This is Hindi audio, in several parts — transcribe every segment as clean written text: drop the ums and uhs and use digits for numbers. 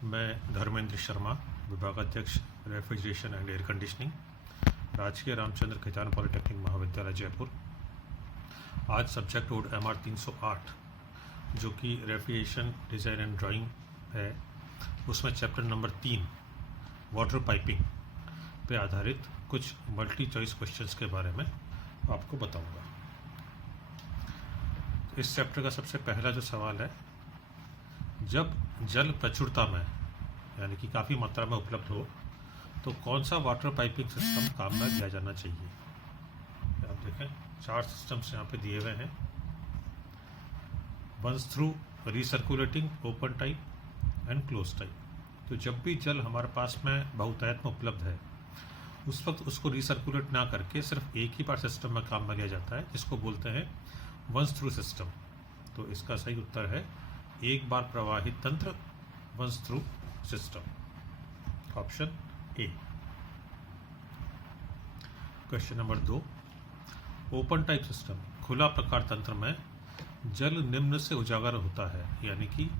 मैं धर्मेंद्र शर्मा, विभागाध्यक्ष रेफ्रिजरेशन एंड एयर कंडीशनिंग, राजकीय रामचंद्र खेतान पॉलिटेक्निक महाविद्यालय जयपुर। आज सब्जेक्ट कोड MR 308 जो कि रेफ्रिजरेशन डिज़ाइन एंड ड्राइंग है, उसमें चैप्टर नंबर 3 वाटर पाइपिंग पे आधारित कुछ मल्टी चॉइस क्वेश्चंस के बारे में आपको बताऊंगा। इस चैप्टर का सबसे पहला जो सवाल है, जब जल प्रचुरता में यानी कि काफ़ी मात्रा में उपलब्ध हो तो कौन सा वाटर पाइपिंग सिस्टम काम में लिया जाना चाहिए। आप देखें 4 सिस्टम्स यहाँ पे दिए हुए हैं। Once through, recirculating, open type and close type. तो जब भी जल हमारे पास में बहुतायत में उपलब्ध है उस वक्त उसको रिसर्कुलेट ना करके सिर्फ एक ही बार सिस्टम में काम में लिया जाता है, जिसको बोलते हैं वंस थ्रू सिस्टम। तो इसका सही उत्तर है एक बार प्रवाहित तंत्र, once through system, option A. Question number 2, open type system, खुला प्रकार तंत्र में जल निम्न से उजागर होता है, यानी कि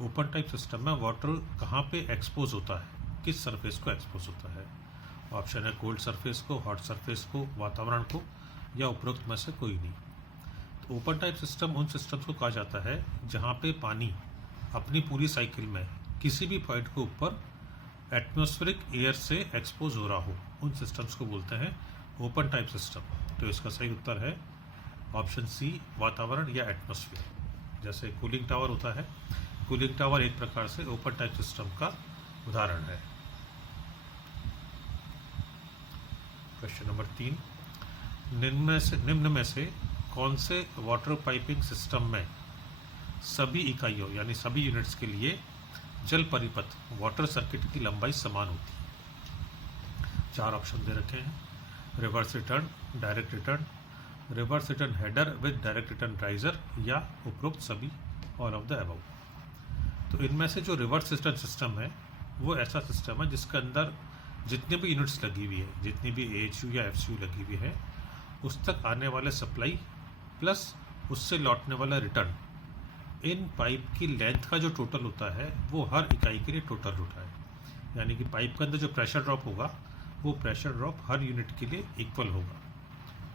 ओपन टाइप सिस्टम में वाटर कहाँ पे एक्सपोज होता है, किस सरफेस को एक्सपोज होता है। ऑप्शन है कोल्ड सरफेस को, हॉट सरफेस को, वातावरण को, या उपरोक्त में से कोई नहीं। तो ओपन टाइप सिस्टम उन सिस्टम्स को कहा जाता है जहाँ पे पानी अपनी पूरी साइकिल में किसी भी पॉइंट के ऊपर एटमॉस्फेरिक एयर से एक्सपोज हो रहा हो, उन सिस्टम्स को बोलते हैं ओपन टाइप सिस्टम। तो इसका सही उत्तर है ऑप्शन सी, वातावरण या एटमॉस्फेयर। जैसे कूलिंग टावर होता है, कूलिंग टावर एक प्रकार से ओपन टाइप सिस्टम का उदाहरण है। क्वेश्चन नंबर 3, निम्न में से कौन से वाटर पाइपिंग सिस्टम में सभी इकाइयों यानी सभी यूनिट्स के लिए जल परिपथ वाटर सर्किट की लंबाई समान होती है। 4 ऑप्शन दे रखे हैं, reverse return, direct return, reverse return header with direct return riser, या उपरोक्त सभी, ऑल ऑफ द अबव। तो इनमें से जो रिवर्स रिटर्न सिस्टम है वो ऐसा सिस्टम है जिसके अंदर जितनी भी यूनिट्स लगी हुई है, जितनी भी AHU या FCU लगी हुई है, उस तक आने वाले सप्लाई प्लस उससे लौटने वाला रिटर्न, इन पाइप की लेंथ का जो टोटल होता है वो हर इकाई के लिए टोटल होता है। यानी कि पाइप के अंदर जो प्रेशर ड्रॉप होगा वो प्रेशर ड्रॉप हर यूनिट के लिए इक्वल होगा।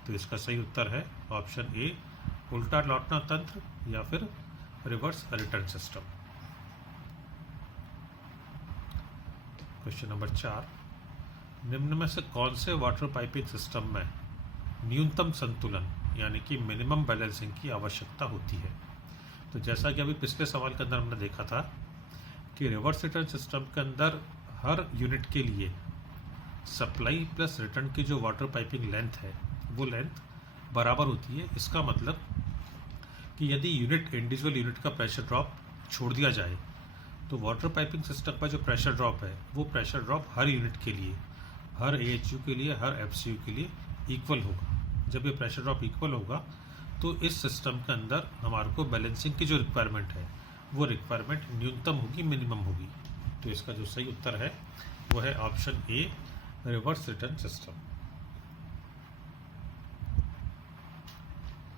तो इसका सही उत्तर है ऑप्शन ए, उल्टा लौटना तंत्र या फिर reverse return system. Question number 4, निम्न में से कौन से वाटर पाइपिंग सिस्टम में न्यूनतम संतुलन यानी कि मिनिमम बैलेंसिंग की आवश्यकता होती है। तो जैसा कि अभी पिछले सवाल के अंदर हमने देखा था कि रिवर्स रिटर्न सिस्टम के अंदर हर यूनिट के लिए सप्लाई प्लस रिटर्न की जो वाटर पाइपिंग लेंथ है वो लेंथ बराबर होती है। इसका मतलब कि यदि इंडिविजुअल यूनिट का प्रेशर ड्रॉप छोड़ दिया जाए तो वाटर पाइपिंग सिस्टम का जो प्रेशर ड्रॉप है वो प्रेशर ड्रॉप हर यूनिट के लिए, हर AHU के लिए, हर FCU के लिए इक्वल होगा। जब ये प्रेशर ड्रॉप इक्वल होगा तो इस सिस्टम के अंदर हमारे को बैलेंसिंग की जो रिक्वायरमेंट है वो रिक्वायरमेंट न्यूनतम होगी, मिनिमम होगी। तो इसका जो सही उत्तर है वो है option A, reverse return system.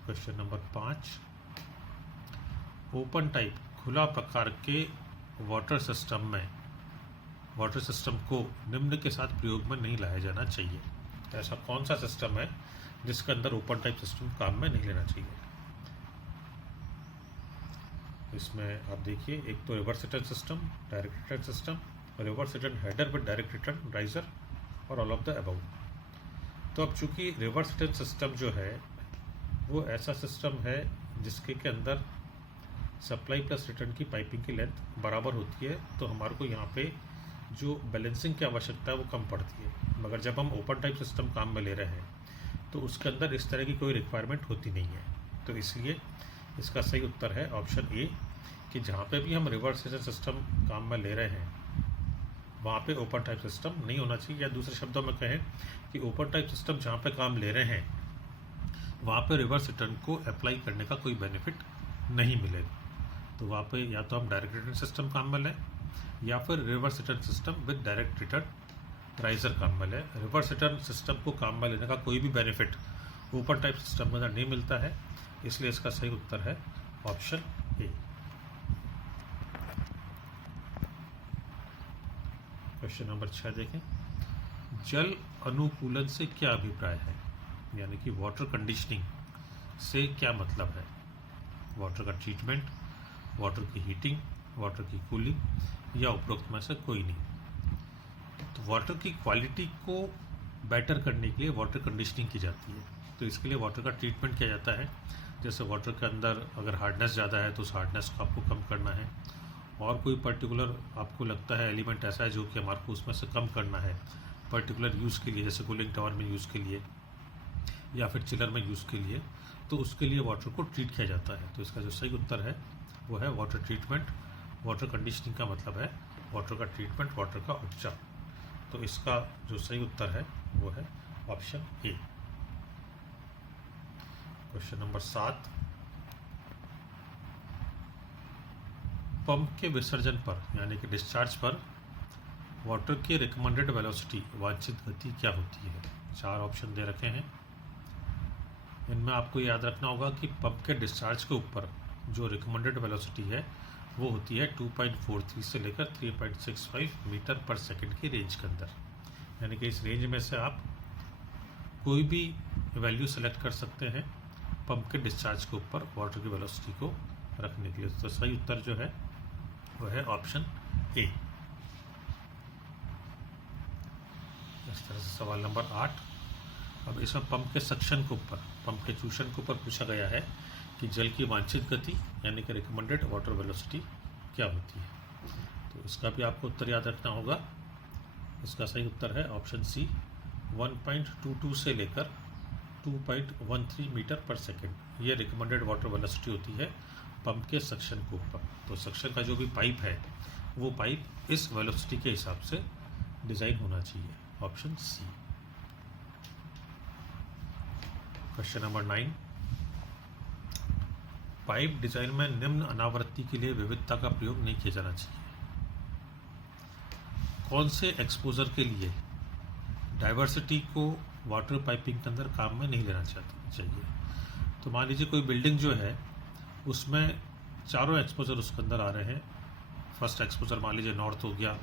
Question number 5, open type खुला प्रकार के वाटर सिस्टम को निम्न के साथ प्रयोग में नहीं लाया जाना चाहिए। तो ऐसा कौन सा सिस्टम है जिसके अंदर ओपन टाइप सिस्टम काम में नहीं लेना चाहिए। इसमें आप देखिए, एक तो reverse return system, direct return system, reverse return header with direct return riser, और ऑल ऑफ द अबव। तो अब चूंकि रिवर्स रिटर्न सिस्टम जो है वो ऐसा सिस्टम है जिसके के अंदर सप्लाई प्लस रिटर्न की पाइपिंग की लेंथ बराबर होती है, तो हमारे को यहाँ पे जो बैलेंसिंग की आवश्यकता है वो कम पड़ती है। मगर जब हम ओपन टाइप सिस्टम काम में ले रहे हैं तो उसके अंदर इस तरह की कोई रिक्वायरमेंट होती नहीं है। तो इसलिए इसका सही उत्तर है ऑप्शन ए, कि जहाँ पे भी हम रिवर्स रिटर्न सिस्टम काम में ले रहे हैं वहाँ पे ओपन टाइप सिस्टम नहीं होना चाहिए। या दूसरे शब्दों में कहें कि ओपन टाइप सिस्टम जहाँ पे काम ले रहे हैं वहाँ पे रिवर्स रिटर्न को अप्लाई करने का कोई बेनिफिट नहीं मिलेगा। तो वहाँ पे या तो हम डायरेक्ट रिटर्न सिस्टम काम में लें या फिर reverse return system with direct return riser काम में लें। रिवर्स रिटर्न सिस्टम को काम में लेने का कोई भी बेनिफिट ओपन टाइप सिस्टम में नहीं मिलता है, इसलिए इसका सही उत्तर है ऑप्शन ए। क्वेश्चन नंबर 6 देखें, जल अनुकूलन से क्या अभिप्राय है, यानी कि वाटर कंडीशनिंग से क्या मतलब है। वाटर का ट्रीटमेंट, वाटर की हीटिंग, वाटर की कूलिंग या उपरोक्त में से कोई नहीं। तो वाटर की क्वालिटी को बेटर करने के लिए वाटर कंडीशनिंग की जाती है। तो इसके लिए वाटर का ट्रीटमेंट किया जाता है। जैसे वाटर के अंदर अगर हार्डनेस ज़्यादा है तो उस हार्डनेस को आपको कम करना है, और कोई पर्टिकुलर आपको लगता है एलिमेंट ऐसा है जो कि हमारे को उसमें से कम करना है पर्टिकुलर यूज़ के लिए, जैसे कूलिंग टावर में यूज़ के लिए या फिर चिलर में यूज़ के लिए, तो उसके लिए वाटर को ट्रीट किया जाता है। तो इसका जो सही उत्तर है वो है वाटर ट्रीटमेंट। वाटर कंडीशनिंग का मतलब है वाटर का ट्रीटमेंट, वाटर का उपचार। तो इसका जो सही उत्तर है वो है option A. Question number 7, pump के विसर्जन पर यानी कि डिस्चार्ज पर वाटर की रिकमेंडेड वेलोसिटी, वांछित गति क्या होती है। 4 ऑप्शन दे रखे हैं। इनमें आपको याद रखना होगा कि पंप के डिस्चार्ज के ऊपर जो रिकमेंडेड वेलोसिटी है वो होती है 2.43 से लेकर 3.65 मीटर पर सेकंड की रेंज के अंदर। यानी कि इस रेंज में से आप कोई भी वैल्यू सेलेक्ट कर सकते हैं पंप के डिस्चार्ज के ऊपर वाटर की वेलोसिटी को रखने के लिए। तो सही उत्तर जो है वो है ऑप्शन ए। इस तरह से सवाल नंबर 8, अब इसमें पंप के सक्शन के ऊपर, पंप के चूषण के ऊपर पूछा गया है कि जल की वांछित गति यानी कि रिकमेंडेड वाटर वेलोसिटी क्या होती है। तो इसका भी आपको उत्तर याद रखना होगा। इसका सही उत्तर है ऑप्शन सी, 1.22 से लेकर 2.13 मीटर पर सेकेंड। ये रिकमेंडेड वाटर वेलोसिटी होती है पंप के सक्शन के ऊपर। तो सक्शन का जो भी पाइप है वो पाइप इस वेलोसिटी के हिसाब से डिज़ाइन होना चाहिए, option C. Question number 9, pipe design में निम्न अनावृत्ति के लिए विविधता का प्रयोग नहीं किया जाना चाहिए। कौन से एक्सपोजर के लिए डाइवर्सिटी को वाटर पाइपिंग के अंदर काम में नहीं लेना चाहिए। तो मान लीजिए कोई बिल्डिंग जो है उसमें चारों एक्सपोजर उसके अंदर आ रहे हैं। फर्स्ट एक्सपोजर मान लीजिए नॉर्थ हो गया,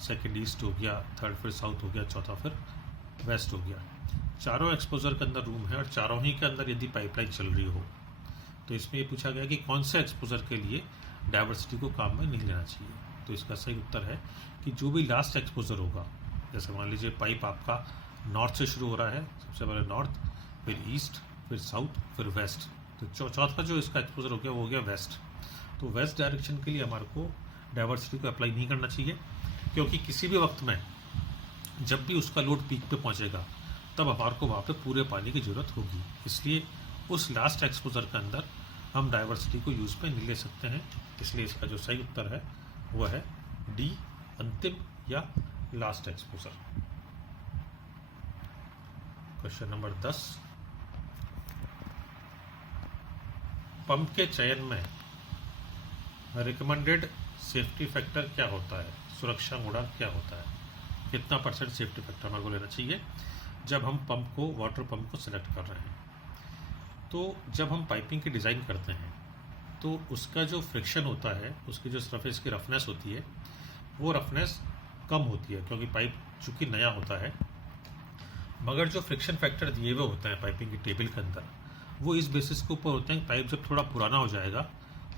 सेकंड ईस्ट हो गया, थर्ड फिर साउथ हो गया, चौथा फिर वेस्ट हो गया। चारों एक्सपोजर के अंदर रूम है और चारों ही के अंदर यदि पाइपलाइन चल रही हो तो इसमें ये पूछा गया कि कौन से एक्सपोजर के लिए डाइवर्सिटी को काम में नहीं लेना चाहिए। तो इसका सही उत्तर है कि जो भी लास्ट एक्सपोजर होगा, जैसे मान लीजिए पाइप आपका नॉर्थ से शुरू हो रहा है, सबसे पहले नॉर्थ, फिर ईस्ट, फिर साउथ, फिर वेस्ट। तो चौथा जो इसका एक्सपोजर हो गया वो हो गया वेस्ट। तो वेस्ट डायरेक्शन के लिए हमारे को डाइवर्सिटी को अप्लाई नहीं करना चाहिए, क्योंकि किसी भी वक्त में जब भी उसका लोड पीक पे पहुंचेगा तब हमारे को वहाँ पे पूरे पानी की ज़रूरत होगी। इसलिए उस लास्ट एक्सपोजर के अंदर हम डाइवर्सिटी को यूज़ पे नहीं ले सकते हैं। इसलिए इसका जो सही उत्तर है वो है डी, अंतिम या last exposure. Question number 10, pump के चयन में रिकमेंडेड सेफ्टी फैक्टर क्या होता है, सुरक्षा गुणांक क्या होता है, कितना % सेफ्टी फैक्टर हमारे को लेना चाहिए जब हम पंप को, वाटर पंप को सिलेक्ट कर रहे हैं। तो जब हम पाइपिंग की डिज़ाइन करते हैं तो उसका जो फ्रिक्शन होता है, उसकी जो सरफेस की रफनेस होती है वो रफनेस कम होती है, क्योंकि पाइप चूँकि नया होता है। मगर जो फ्रिक्शन फैक्टर दिए हुए होते हैं पाइपिंग की टेबल के अंदर, वो इस बेसिस के ऊपर होते हैं। पाइप जब थोड़ा पुराना हो जाएगा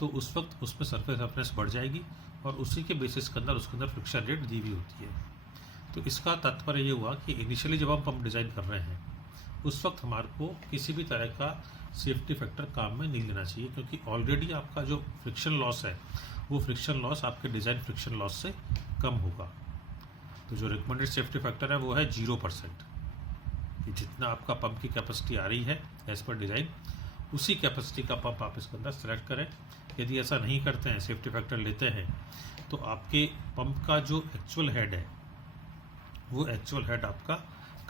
तो उस वक्त उसमें सरफेस रफनेस बढ़ जाएगी और उसी के बेसिस के अंदर उसके अंदर फ्रिक्शन रेट दी हुई होती है। तो इसका तात्पर्य ये हुआ कि इनिशियली जब हम पंप डिज़ाइन कर रहे हैं उस वक्त हमारे को किसी भी तरह का सेफ्टी फैक्टर काम में नहीं लेना चाहिए, क्योंकि ऑलरेडी आपका जो फ्रिक्शन लॉस है वो फ्रिक्शन लॉस आपके डिज़ाइन फ्रिक्शन लॉस से कम होगा। तो जो रिकमेंडेड सेफ्टी फैक्टर है वो है 0%। कि जितना आपका पंप की कैपेसिटी आ रही है एज पर डिज़ाइन, उसी कैपेसिटी का पंप आप इसके अंदर सेलेक्ट करें। यदि ऐसा नहीं करते हैं, सेफ्टी फैक्टर लेते हैं, तो आपके पंप का जो एक्चुअल हेड है वो एक्चुअल हेड आपका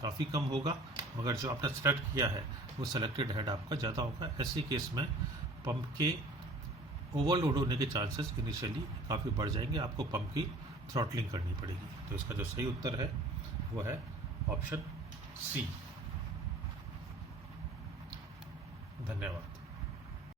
काफ़ी कम होगा, मगर जो आपने सेलेक्ट किया है वो सेलेक्टेड हेड आपका ज़्यादा होगा। ऐसे केस में पंप के ओवरलोड होने के चांसेस इनिशियली काफ़ी बढ़ जाएंगे, आपको पंप की थ्रॉटलिंग करनी पड़ेगी। तो इसका जो सही उत्तर है वो है ऑप्शन सी। धन्यवाद।